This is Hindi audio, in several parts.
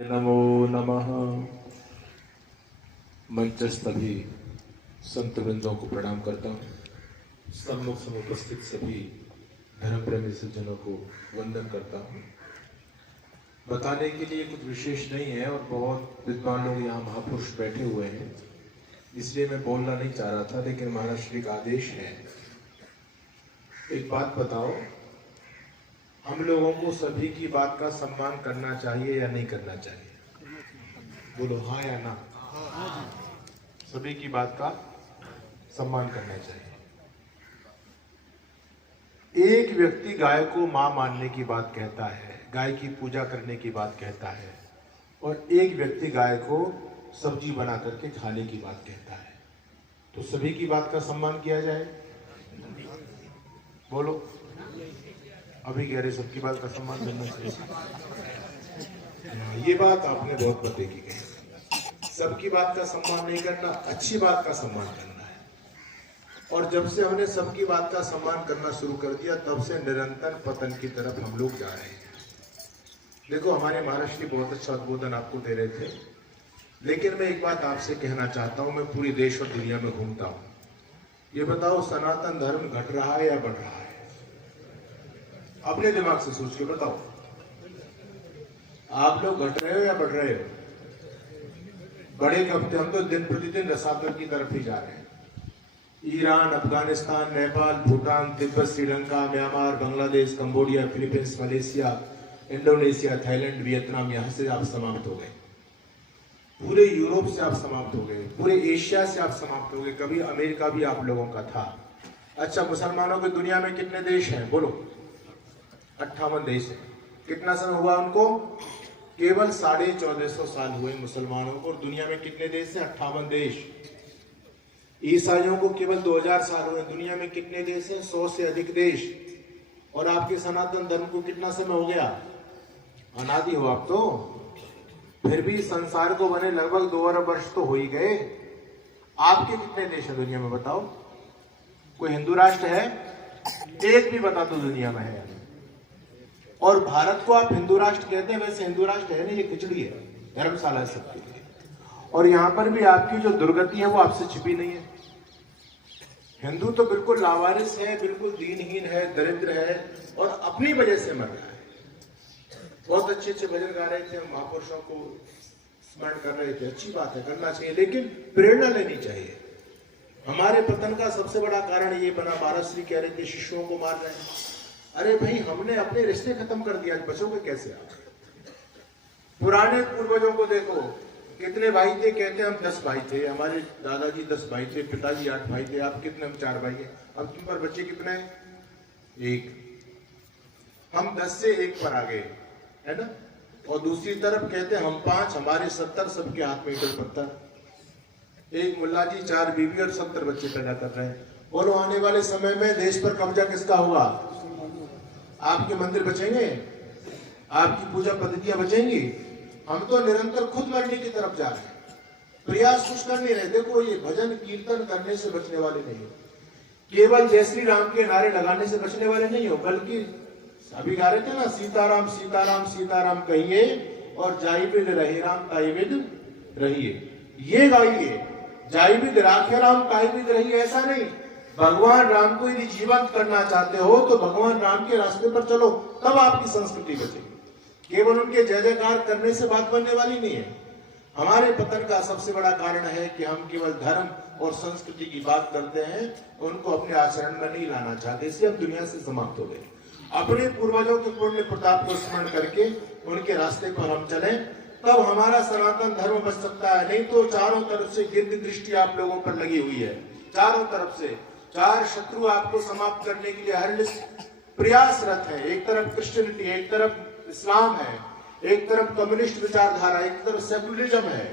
नमो नमः। मंचस्थ सभी संत वृंदों को प्रणाम करता हूँ। सम्मुख समुपस्थित सभी धर्म प्रेमी सज्जनों को वंदन करता हूँ। बताने के लिए कुछ विशेष नहीं है और बहुत विद्वान लोग यहाँ महापुरुष बैठे हुए हैं, इसलिए मैं बोलना नहीं चाह रहा था, लेकिन महाराज श्री का आदेश है। एक बात बताओ, हम लोगों को सभी की बात का सम्मान करना चाहिए या नहीं करना चाहिए? बोलो हाँ या ना। सभी की बात का सम्मान करना चाहिए। एक व्यक्ति गाय को मां मानने की बात कहता है, गाय की पूजा करने की बात कहता है, और एक व्यक्ति गाय को सब्जी बना करके खाने की बात कहता है, तो सभी की बात का सम्मान किया जाए? बोलो। अभी कह रहे सबकी बात का सम्मान करना चाहिए। ये बात आपने बहुत पते की कही। सबकी बात का सम्मान नहीं करना, अच्छी बात का सम्मान करना है। और जब से हमने सबकी बात का सम्मान करना शुरू कर दिया, तब से निरंतर पतन की तरफ हम लोग जा रहे हैं। देखो, हमारे महाराज जी बहुत अच्छा उद्बोधन आपको दे रहे थे, लेकिन मैं एक बात आपसे कहना चाहता हूं। मैं पूरी देश और दुनिया में घूमता हूं। ये बताओ, सनातन धर्म घट रहा है या बढ़ रहा है? अपने दिमाग से सोच के बताओ। आप लोग घट रहे हो या बढ़ रहे हो? बड़े कब थे? हम तो दिन प्रतिदिन रसातल की तरफ ही जा रहे हैं। Iran, Afghanistan, Nepal, Bhutan, Tibet, Sri Lanka, Myanmar, Bangladesh, Cambodia, Philippines, Malaysia, Indonesia, Thailand, Vietnam, यहां से आप समाप्त हो गए। पूरे यूरोप से आप समाप्त हो गए, पूरे एशिया से आप समाप्त हो गए। कभी अमेरिका भी आप लोगों का था। अच्छा, मुसलमानों की दुनिया में कितने देश हैं? बोलो। 58 देश है। कितना समय हुआ उनको? केवल 1450 साल हुए मुसलमानों को। और दुनिया में कितने देश हैं? 58 देश। ईसाइयों को केवल 2000 साल हुए। दुनिया में कितने देश हैं? 100 से अधिक देश। और आपके सनातन धर्म को कितना समय हो गया? अनादि हो आप तो। फिर भी संसार को बने लगभग 2 अरब वर्ष तो हो ही गए। आपके कितने देश हैं दुनिया में? बताओ। कोई हिंदू राष्ट्र है? एक भी बता दो दुनिया में है। और भारत को आप हिंदू राष्ट्र कहते हैं, वैसे हिंदू राष्ट्र है नहीं, ये खिचड़ी है, धर्मशाला है सबके लिए। और यहां पर भी आपकी जो दुर्गति है वो आपसे छिपी नहीं है। हिंदू तो बिल्कुल लावारिस है, बिल्कुल दीनहीन है, दरिद्र है, और अपनी वजह से मर रहा है। बहुत अच्छे अच्छे भजन गा रहे थे, हम महापुरुषों को स्मरण कर रहे थे। अच्छी बात है, करना चाहिए, लेकिन प्रेरणा लेनी चाहिए। हमारे पतन का सबसे बड़ा कारण ये बना, महाराज श्री कह रहे थे शिष्यों को मार रहे हैं। अरे भाई, हमने अपने रिश्ते खत्म कर दिया, बचोगे कैसे आप? पुराने पूर्वजों को देखो, कितने भाई थे? कहते हम 10 भाई थे, हमारे दादाजी 10 भाई थे, पिताजी 8 भाई थे। आप कितने? हम 4 भाई हैं। अब तुम पर बच्चे कितने हैं? 1। हम 10 से 1 पर आ गए, है ना? और दूसरी तरफ कहते हम 5, हमारे 70, सबके हाथ में ईंट पत्थर। एक मुल्ला जी 4 बीवी और 70 बच्चे पैदा कर रहे हैं। बोलो, आने वाले समय में देश पर कब्जा किसका होगा? आपके मंदिर बचेंगे? आपकी पूजा पद्धतियां बचेंगी? हम तो निरंतर खुद मरने की तरफ जा रहे हैं। प्रयास कुछ कर नहीं रहे। देखो, ये भजन कीर्तन करने से बचने वाले नहीं हो, केवल जय श्री राम के नारे लगाने से बचने वाले नहीं हो, बल्कि अभी गा रहे थे ना, सीताराम सीताराम सीताराम कहिए और जाई विद रहे राम ताई विद रहिए। ये गाइए, जाई विद राखे राम ताई विद रहिए, ऐसा नहीं। भगवान राम को यदि जीवंत करना चाहते हो तो भगवान राम के रास्ते पर चलो, तब आपकी संस्कृति बचेगी। केवल उनके जय जयकार करने से बात बनने वाली नहीं है। हमारे पतन का सबसे बड़ा कारण है कि हम केवल धर्म और संस्कृति की बात करते हैं, उनको अपने आचरण में नहीं लाना चाहते, इसलिए हम दुनिया से समाप्त हो गए। अपने पूर्वजों के पुण्य प्रताप को स्मरण करके उनके रास्ते पर हम चले, तब हमारा सनातन धर्म बच सकता है। नहीं तो चारों तरफ से गिरती दृष्टि आप लोगों पर लगी हुई है। चारों तरफ से 4 शत्रु आपको समाप्त करने के लिए हर प्रयासरत है। एक तरफ क्रिश्चियनिटी है, एक तरफ इस्लाम है, एक तरफ कम्युनिस्ट विचारधारा, एक तरफ सेकुलरिज्म है।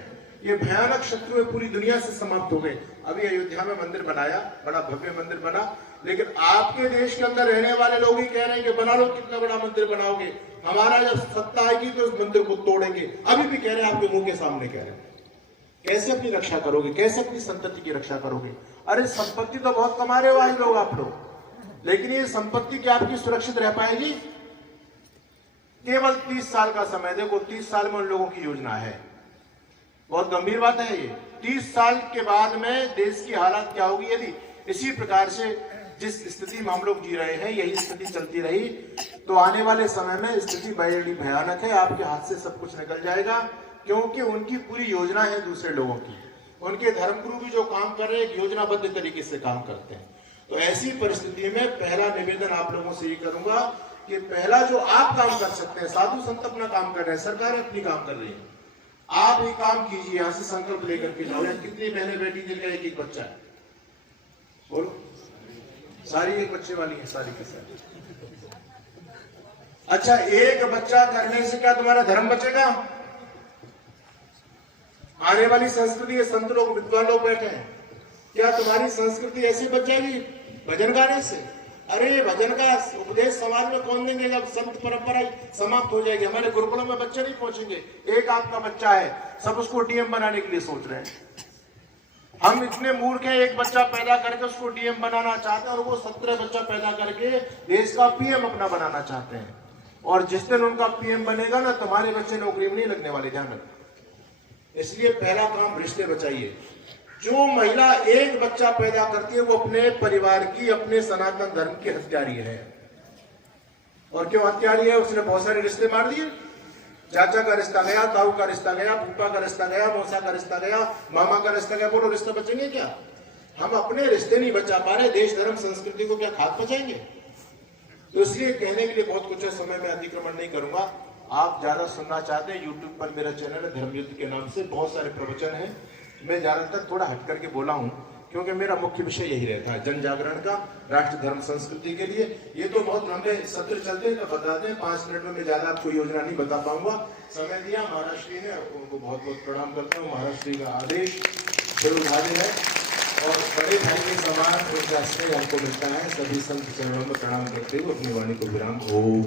ये भयानक शत्रु पूरी दुनिया से समाप्त हो गए। अभी अयोध्या में मंदिर बनाया, बड़ा भव्य मंदिर बना, लेकिन आपके देश के अंदर रहने वाले लोग ही कह रहे हैं कि बना लो, कितना बड़ा मंदिर बनाओगे, हमारा जब सत्ता आएगी तो उस मंदिर को तोड़ेंगे। अभी भी कह रहे हैं, आपके मुंह के सामने कह रहे हैं। कैसे अपनी रक्षा करोगे? कैसे अपनी संतति की रक्षा करोगे? अरे संपत्ति तो बहुत कमा रहे हो आज लोग, आप लोग, लेकिन ये संपत्ति क्या आपकी सुरक्षित रह पाएगी? केवल 30 साल का समय। देखो 30 साल में उन लोगों की योजना है, बहुत गंभीर बात है ये। 30 साल के बाद में देश की हालत क्या होगी यदि इसी प्रकार से जिस स्थिति में हम लोग जी रहे हैं यही स्थिति चलती रही तो आने वाले समय में स्थिति बड़ी भयानक है। आपके हाथ से सब कुछ निकल जाएगा, क्योंकि उनकी पूरी योजना है दूसरे लोगों की। उनके धर्मगुरु भी जो काम कर रहे हैं योजनाबद्ध तरीके से काम करते हैं। तो ऐसी परिस्थिति में पहला निवेदन आप लोगों से ये करूंगा कि पहला जो आप काम कर सकते हैं, साधु संत अपना काम कर रहे हैं, सरकार अपनी काम कर रही है, आप ये काम कीजिए। यहां से संकल्प लेकर के जाओ। कितनी बहने बेटी जिनका एक एक बच्चा है, बोलो। सारी एक बच्चे वाली है, सारी की सारी। अच्छा, एक बच्चा करने से क्या तुम्हारा धर्म बचेगा? आने वाली संस्कृति, संत लोग विद्वान लोग बैठे हैं, क्या तुम्हारी संस्कृति ऐसी बच जाएगी भजन गाने से? अरे भजन का उपदेश समाज में कौन देंगे जब संत परंपरा समाप्त हो जाएगी? हमारे गुरुकुलों में बच्चे नहीं पहुंचेंगे। एक आपका बच्चा है, सब उसको डीएम बनाने के लिए सोच रहे हैं। हम इतने मूर्ख हैं, एक बच्चा पैदा करके उसको डीएम बनाना चाहते हैं और वो 17 बच्चा पैदा करके देश का पीएम अपना बनाना चाहते हैं। और जिस दिन उनका पीएम बनेगा ना, तुम्हारे बच्चे नौकरी में नहीं लगने वाले, ध्यान रखना। इसलिए पहला काम रिश्ते बचाइए। जो महिला एक बच्चा पैदा करती है वो अपने परिवार की, अपने सनातन धर्म की हत्यारी है। और क्यों हत्यारी है? उसने बहुत सारे रिश्ते मार दिए। चाचा का रिश्ता गया, ताऊ का रिश्ता गया, फूफा का रिश्ता गया, मौसा का रिश्ता गया, मामा का रिश्ता गया। बोलो रिश्ते बचेंगे क्या? हम अपने रिश्ते नहीं बचा पा रहे, देश धर्म संस्कृति को क्या खाद बचाएंगे? तो इसलिए कहने के लिए बहुत कुछ है, समय में अतिक्रमण नहीं करूंगा। आप ज्यादा सुनना चाहते हैं, यूट्यूब पर मेरा चैनल है धर्मयुद्ध के नाम से, बहुत सारे प्रवचन हैं। मैं ज्यादातर थोड़ा हट करके बोला हूं क्योंकि मेरा मुख्य विषय यही रहता है, जन जागरण का, राष्ट्र धर्म संस्कृति के लिए। ये तो बहुत लंबे सत्र चलते हैं, तो बताते हैं। 5 मिनट में मैं ज्यादा आपको योजना नहीं बता पाऊंगा। समय दिया महाराष्ट्री ने, उनको बहुत बहुत प्रणाम करता हूँ। महाराष्ट्री का आदेश शिरोधार्य है और बड़े भाई के समान उनका स्नेह हमको मिलता है। सभी संत चरणों में प्रणाम करते हुए अपनी वाणी को विराम। ओम